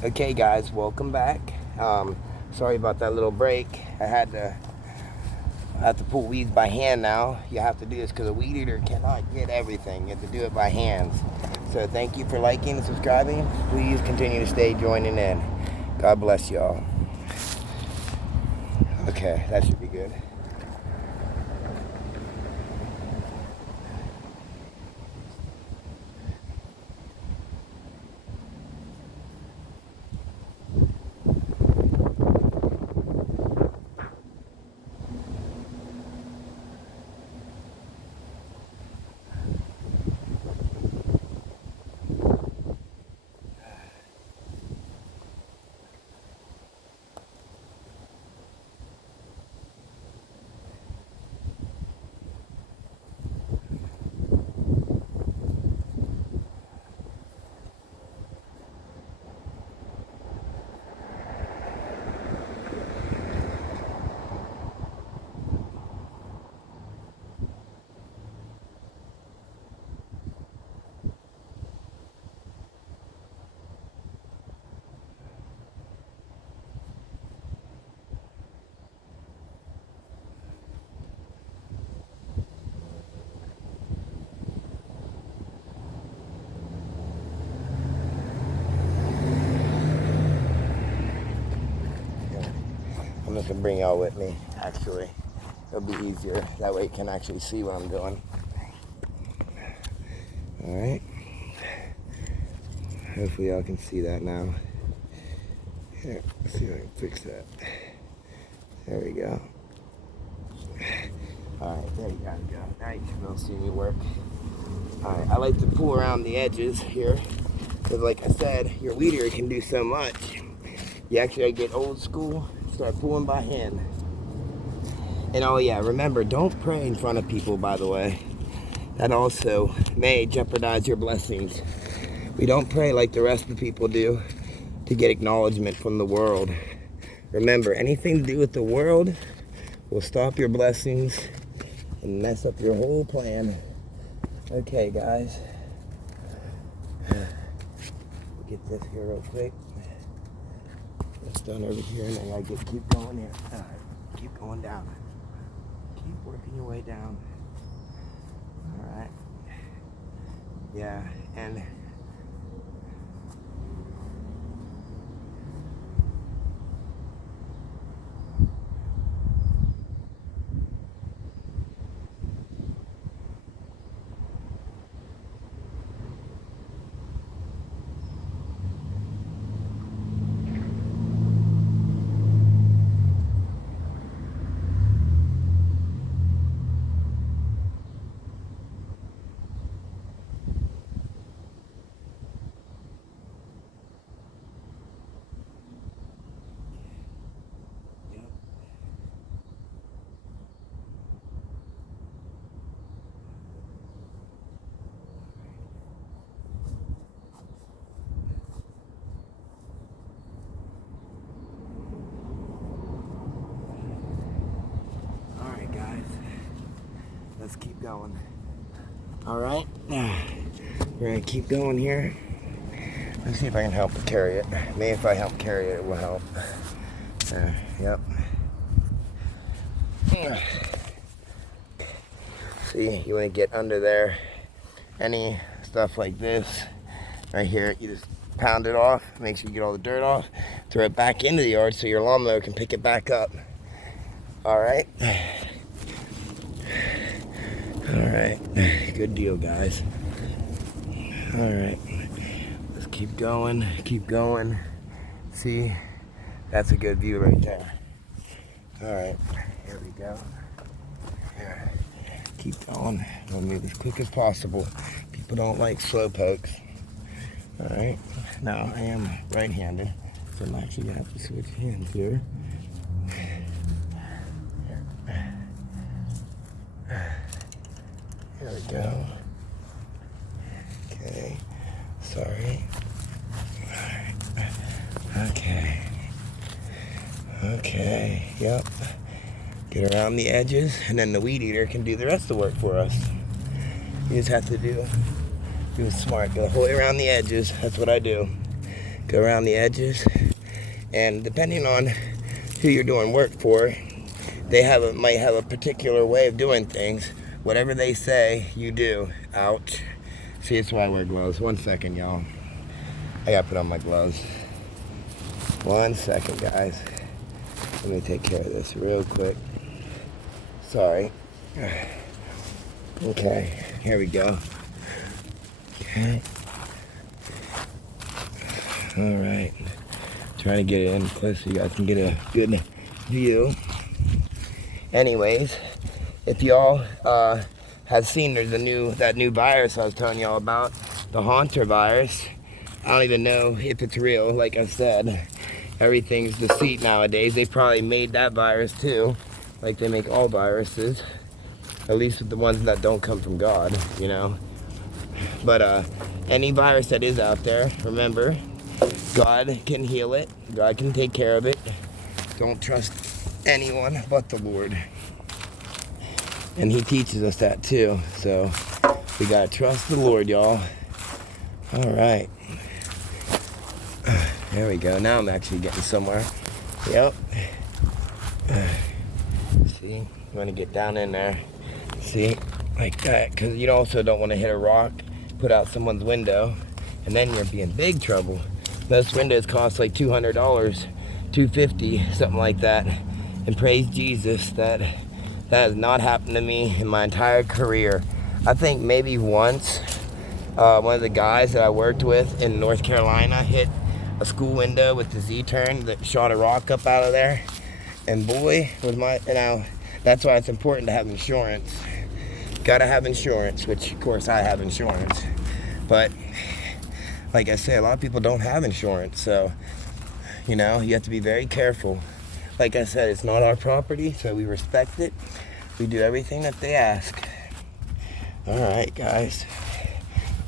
Okay guys, welcome back. Sorry about that little break. I have to pull weeds by hand now. You have to do this because a weed eater cannot get everything. You have to do it by hands. So thank you for liking and subscribing. Please continue to stay joining in. God bless y'all. Okay, that should be good. I'm just gonna bring y'all with me, actually. It'll be easier. That way you can actually see what I'm doing. Alright. Hopefully y'all can see that now. Here, let's see if I can fix that. There we go. Alright, there you guys go. Now you should be able to see me work. Alright, I like to pull around the edges here. Because like I said, your weed eater can do so much. You actually gotta get old school, start pulling by hand. And oh yeah, remember, don't pray in front of people, by the way. That also may jeopardize your blessings. We don't pray like the rest of the people do to get acknowledgement from the world. Remember, anything to do with the world will stop your blessings and mess up your whole plan. Okay, guys. Get this here real quick. That's done over here, and then I gotta keep going here. All right, keep going down. Keep working your way down. All right. Yeah, and let's keep going. All right, we're gonna keep going here. Let's see if I can help carry it. Maybe if I help carry it, it will help. Yep. See, you wanna get under there. Any stuff like this, right here, you just pound it off, make sure you get all the dirt off, throw it back into the yard so your lawnmower can pick it back up. All right. All right, good deal, guys. All right, let's keep going, keep going. See, that's a good view right there. All right, here we go. Here, keep going. I'll move as quick as possible. People don't like slow pokes. All right, now I am right-handed, so I'm actually gonna have to switch hands here. Here we go. Okay. Sorry. Okay. Okay. Yep. Get around the edges, and then the weed eater can do the rest of the work for us. You just have to do it smart. Go the whole way around the edges. That's what I do. go around the edges. And depending on who you're doing work for, they might have a particular way of doing things. Whatever they say, you do. Ouch. See, that's why I wear gloves. 1 second, y'all. I gotta put on my gloves. 1 second, guys. Let me take care of this real quick. Sorry. Okay, here we go. Okay. All right. Trying to get it in close so you guys can get a good view. Anyways, if y'all have seen, there's that new virus I was telling y'all about, the Haunter virus. I don't even know if it's real. Like I said, everything's deceit nowadays. They probably made that virus too, like they make all viruses, at least with the ones that don't come from God, you know. But any virus that is out there, remember, God can heal it. God can take care of it. Don't trust anyone but the Lord. And he teaches us that too. So we gotta trust the Lord, y'all. All right. There we go. Now I'm actually getting somewhere. Yep. See, you want to get down in there. See, like that. Because you also don't want to hit a rock, put out someone's window, and then you'll be in big trouble. Most windows cost like $200, $250, something like that. And praise Jesus, that has not happened to me in my entire career. I think maybe once, one of the guys that I worked with in North Carolina hit a school window with the Z-turn that shot a rock up out of there. And boy, that's why it's important to have insurance. Gotta have insurance, which of course I have insurance. But like I say, a lot of people don't have insurance, so you know, you have to be very careful. Like I said, it's not our property, so we respect it. We do everything that they ask. All right, guys,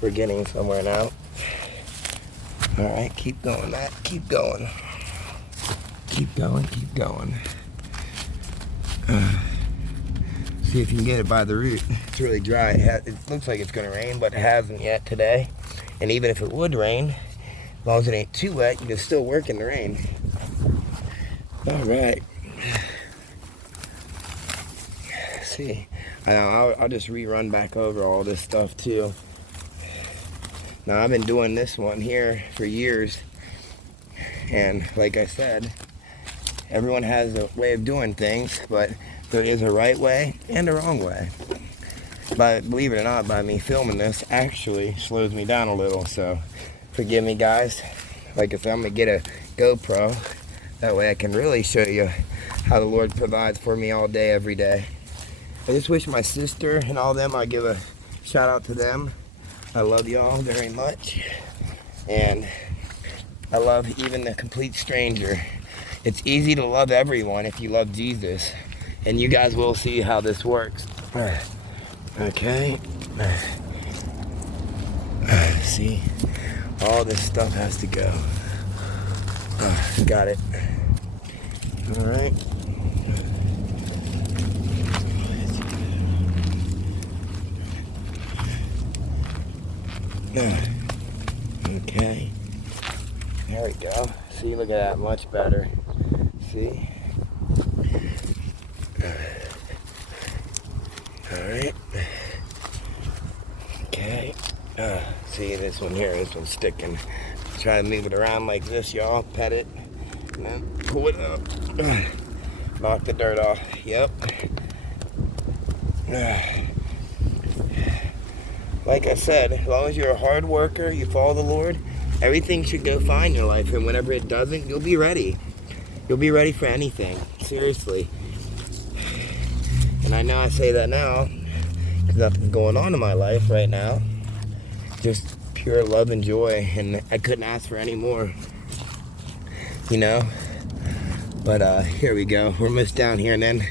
we're getting somewhere now. All right, keep going, Matt. Keep going. Keep going, keep going. See if you can get it by the root. It's really dry. It looks like it's gonna rain, but it hasn't yet today. And even if it would rain, as long as it ain't too wet, you can still work in the rain. All right. See, I'll just rerun back over all this stuff too. Now, I've been doing this one here for years. And like I said, everyone has a way of doing things, but there is a right way and a wrong way. But believe it or not, by me filming this actually slows me down a little, so forgive me, guys. Like I said, I'm gonna get a GoPro. That way I can really show you how the Lord provides for me all day, every day. I just wish my sister and all them, I'd give a shout out to them. I love y'all very much. And I love even the complete stranger. It's easy to love everyone if you love Jesus. And you guys will see how this works. Okay. See, all this stuff has to go. Got it. All right. Okay. There we go. See, look at that, much better. See? All right. Okay. See, this one here, this one's sticking. Try to move it around like this, y'all. Pet it. And then pull it up. Knock the dirt off. Yep. Like I said, as long as you're a hard worker, you follow the Lord, everything should go fine in your life. And whenever it doesn't, you'll be ready. You'll be ready for anything. Seriously. And I know I say that now, because nothing's going on in my life right now. Just pure love and joy, and I couldn't ask for any more, you know. But here we go. We're almost down here, and then,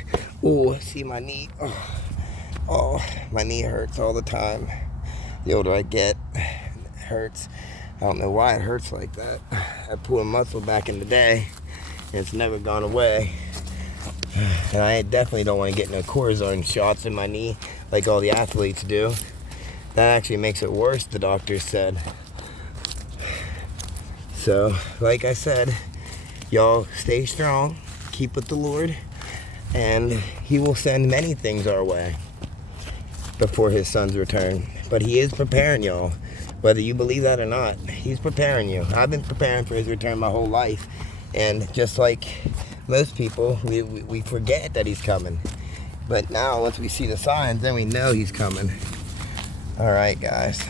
see my knee. Oh, my knee hurts all the time. The older I get, it hurts. I don't know why it hurts like that. I pulled a muscle back in the day, and it's never gone away. And I definitely don't want to get no cortisone shots in my knee like all the athletes do. That actually makes it worse, the doctor said. So, like I said, y'all stay strong, keep with the Lord, and he will send many things our way before his son's return. But he is preparing y'all. Whether you believe that or not, he's preparing you. I've been preparing for his return my whole life. And just like most people, we forget that he's coming. But now, once we see the signs, then we know he's coming. All right, guys.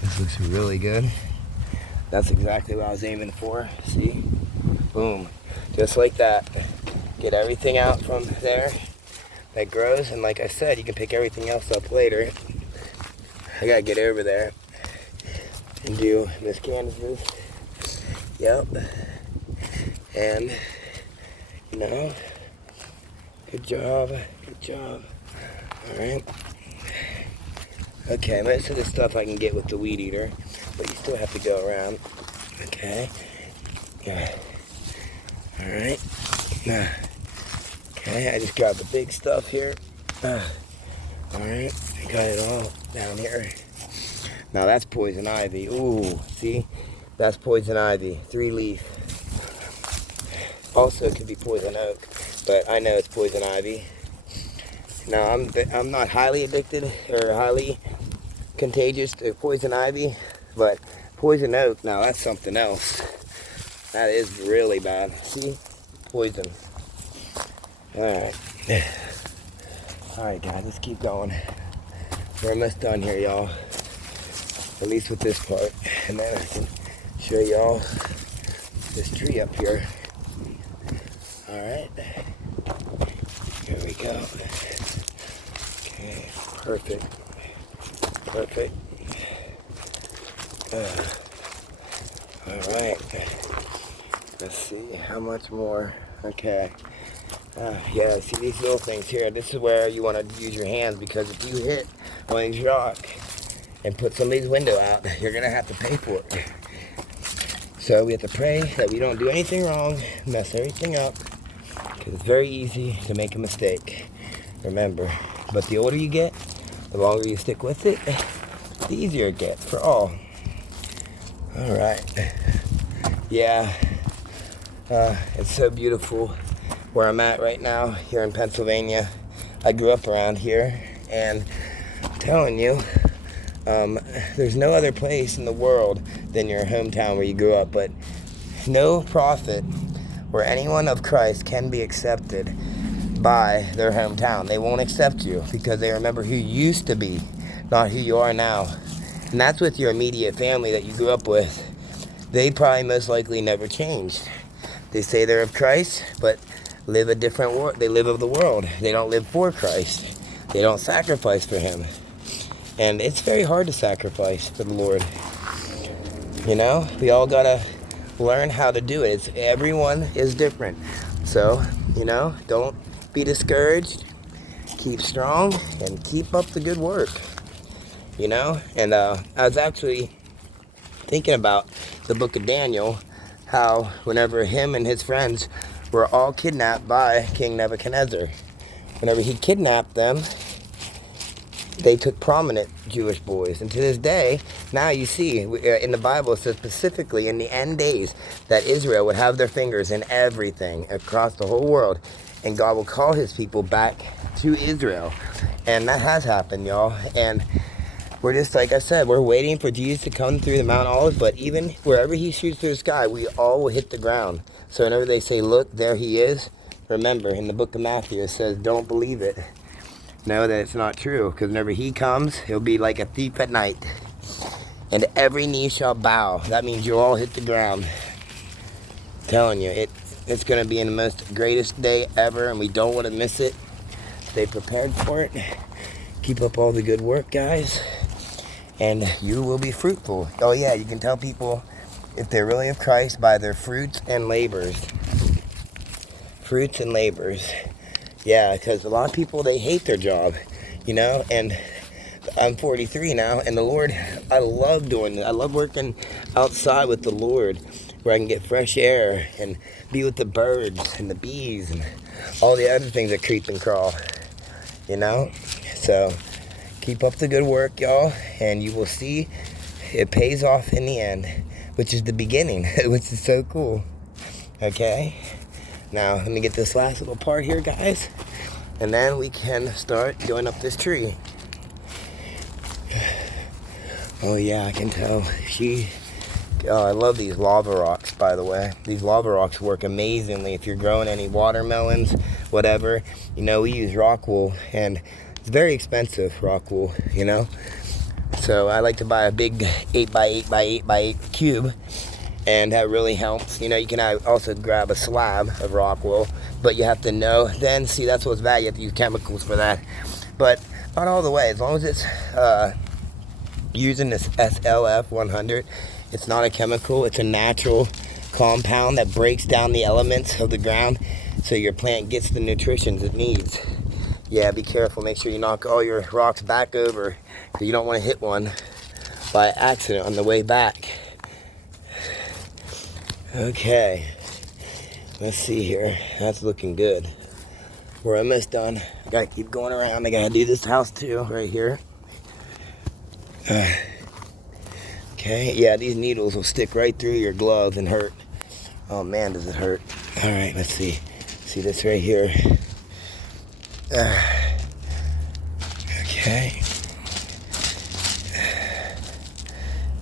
This looks really good. That's exactly what I was aiming for. See? Boom. Just like that. Get everything out from there that grows. And like I said, you can pick everything else up later. I gotta get over there and do Miss Candace's. Yep. And, you know, good job. Good job. Alright. Okay, most of this stuff I can get with the weed eater, but you still have to go around. Okay. Yeah. Alright. Okay, I just grabbed the big stuff here. Alright, I got it all down here. Now that's poison ivy. Ooh, see? That's poison ivy. 3-leaf. Also, it could be poison oak, but I know it's poison ivy. Now, I'm not highly addicted or highly contagious to poison ivy, but poison oak, now that's something else. That is really bad. See? Poison. Alright. Alright, guys, let's keep going. We're almost done here, y'all. At least with this part. And then I can show y'all this tree up here. Alright. Here we go. Okay, perfect. Perfect. Alright. Let's see how much more. Okay. Yeah, see these little things here. This is where you want to use your hands, because if you hit one of these rocks and put somebody's window out, you're going to have to pay for it. So we have to pray that we don't do anything wrong, mess everything up, because it's very easy to make a mistake. Remember, but the older you get, the longer you stick with it, the easier it gets for all. Alright. Yeah. It's so beautiful where I'm at right now, here in Pennsylvania. I grew up around here, and I'm telling you, there's no other place in the world than your hometown where you grew up, but no prophet or anyone of Christ can be accepted by their hometown. They won't accept you because they remember who you used to be, not who you are now. And that's with your immediate family that you grew up with. They probably most likely never changed. They say they're of Christ, but live a different world. They live of the world. They don't live for Christ. They don't sacrifice for him. And it's very hard to sacrifice for the Lord. You know, we all gotta learn how to do it. Everyone is different. So, you know, don't be discouraged. Keep strong and keep up the good work. You know, and I was actually thinking about the book of Daniel, how whenever him and his friends were all kidnapped by King Nebuchadnezzar, whenever he kidnapped them, they took prominent Jewish boys. And to this day, now you see, in the Bible it says specifically in the end days that Israel would have their fingers in everything across the whole world. And God will call his people back to Israel. And that has happened, y'all. And we're just, like I said, we're waiting for Jesus to come through the Mount Olives. But even wherever he shoots through the sky, we all will hit the ground. So whenever they say, look, there he is, remember, in the book of Matthew, it says, don't believe it. Know that it's not true, because whenever he comes, he'll be like a thief at night. And every knee shall bow. That means you'll all hit the ground. I'm telling you, it's going to be in the most greatest day ever, and we don't want to miss it. Stay prepared for it. Keep up all the good work, guys. And you will be fruitful. Oh yeah, you can tell people if they're really of Christ by their fruits and labors. Fruits and labors. Yeah, because a lot of people, they hate their job, you know, and I'm 43 now, and the Lord, I love doing it. I love working outside with the Lord, where I can get fresh air and be with the birds and the bees and all the other things that creep and crawl, you know. So keep up the good work, y'all, and you will see it pays off in the end. which is the beginning, which is so cool. Okay, now let me get this last little part here, guys, and then we can start going up this tree. Oh yeah, I can tell. I love these lava rocks, by the way. These lava rocks work amazingly if you're growing any watermelons, whatever. You know, we use rock wool, and it's very expensive, rock wool, you know. So I like to buy a big 8x8x8x8 cube, and that really helps. You know, you can also grab a slab of rock wool, but you have to know, then, see, that's what's bad. You have to use chemicals for that. But not all the way, as long as it's using this SLF 100, it's not a chemical, it's a natural compound that breaks down the elements of the ground so your plant gets the nutrition it needs. Yeah, be careful, make sure you knock all your rocks back over, because you don't want to hit one by accident on the way back. Okay, let's see here, that's looking good. We're almost done. I gotta keep going around, I gotta do this house too, right here. Okay, yeah, these needles will stick right through your gloves and hurt. Oh man, does it hurt. All right, let's see. See this right here? Okay.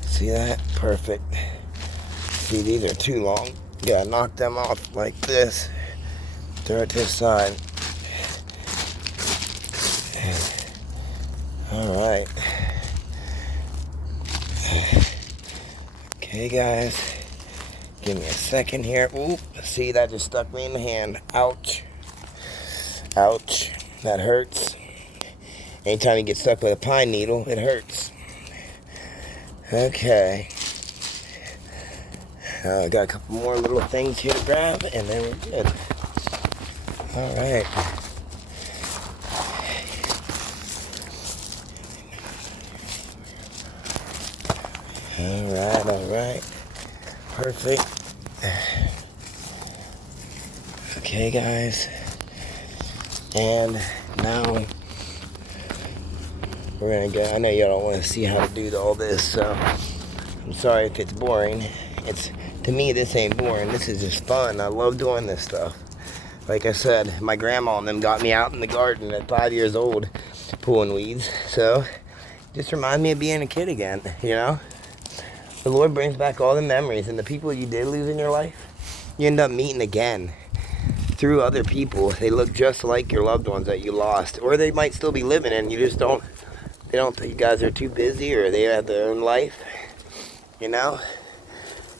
See that? Perfect. See, these are too long. You gotta knock them off like this. Throw it to the side. All right. Okay, guys, give me a second here. Oop, see, that just stuck me in the hand. Ouch. Ouch. That hurts. Anytime you get stuck with a pine needle, it hurts. Okay. I got a couple more little things here to grab, and then we're good. All right. All right. Perfect. Okay, guys. And now we're gonna go. I know y'all don't want to see how to do all this, so I'm sorry if it's boring. To me, this ain't boring. This is just fun. I love doing this stuff. Like I said, my grandma and them got me out in the garden at 5 years old pulling weeds. So just remind me of being a kid again, you know? The Lord brings back all the memories, and the people you did lose in your you end up meeting again through other people. They look just like your loved ones that you lost, or they might still be living and you just don't, you guys are too busy, or they have their own life, you know?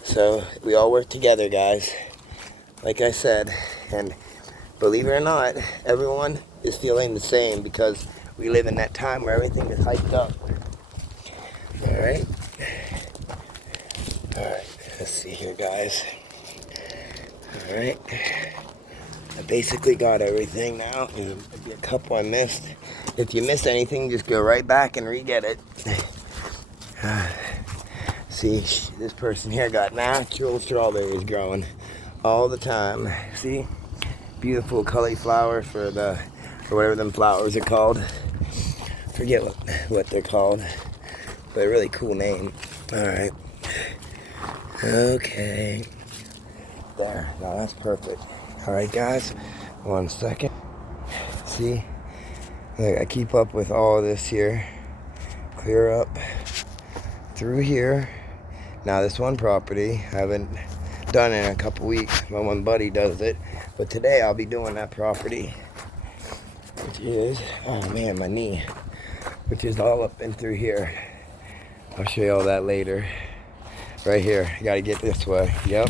So we all work together, guys, like I said, and believe it or not, everyone is feeling the same because we live in that time where everything is hyped up. All right. Let's see here, guys. All right. I basically got everything now. There's maybe a couple I missed. If you missed anything, just go right back and re-get it. See, this person here got natural strawberries growing all the time. See? Beautiful cauliflower or whatever them flowers are called. Forget what they're called. But a really cool name. Alright. Okay. There. Now that's perfect. Alright, guys. 1 second. See? Look, I keep up with all this here. Clear up through here. Now this one property, I haven't done it in a couple weeks. My one buddy does it. But today I'll be doing that property. Which is, oh man, my knee. Which is all up and through here. I'll show you all that later. Right here. You gotta get this way. Yep.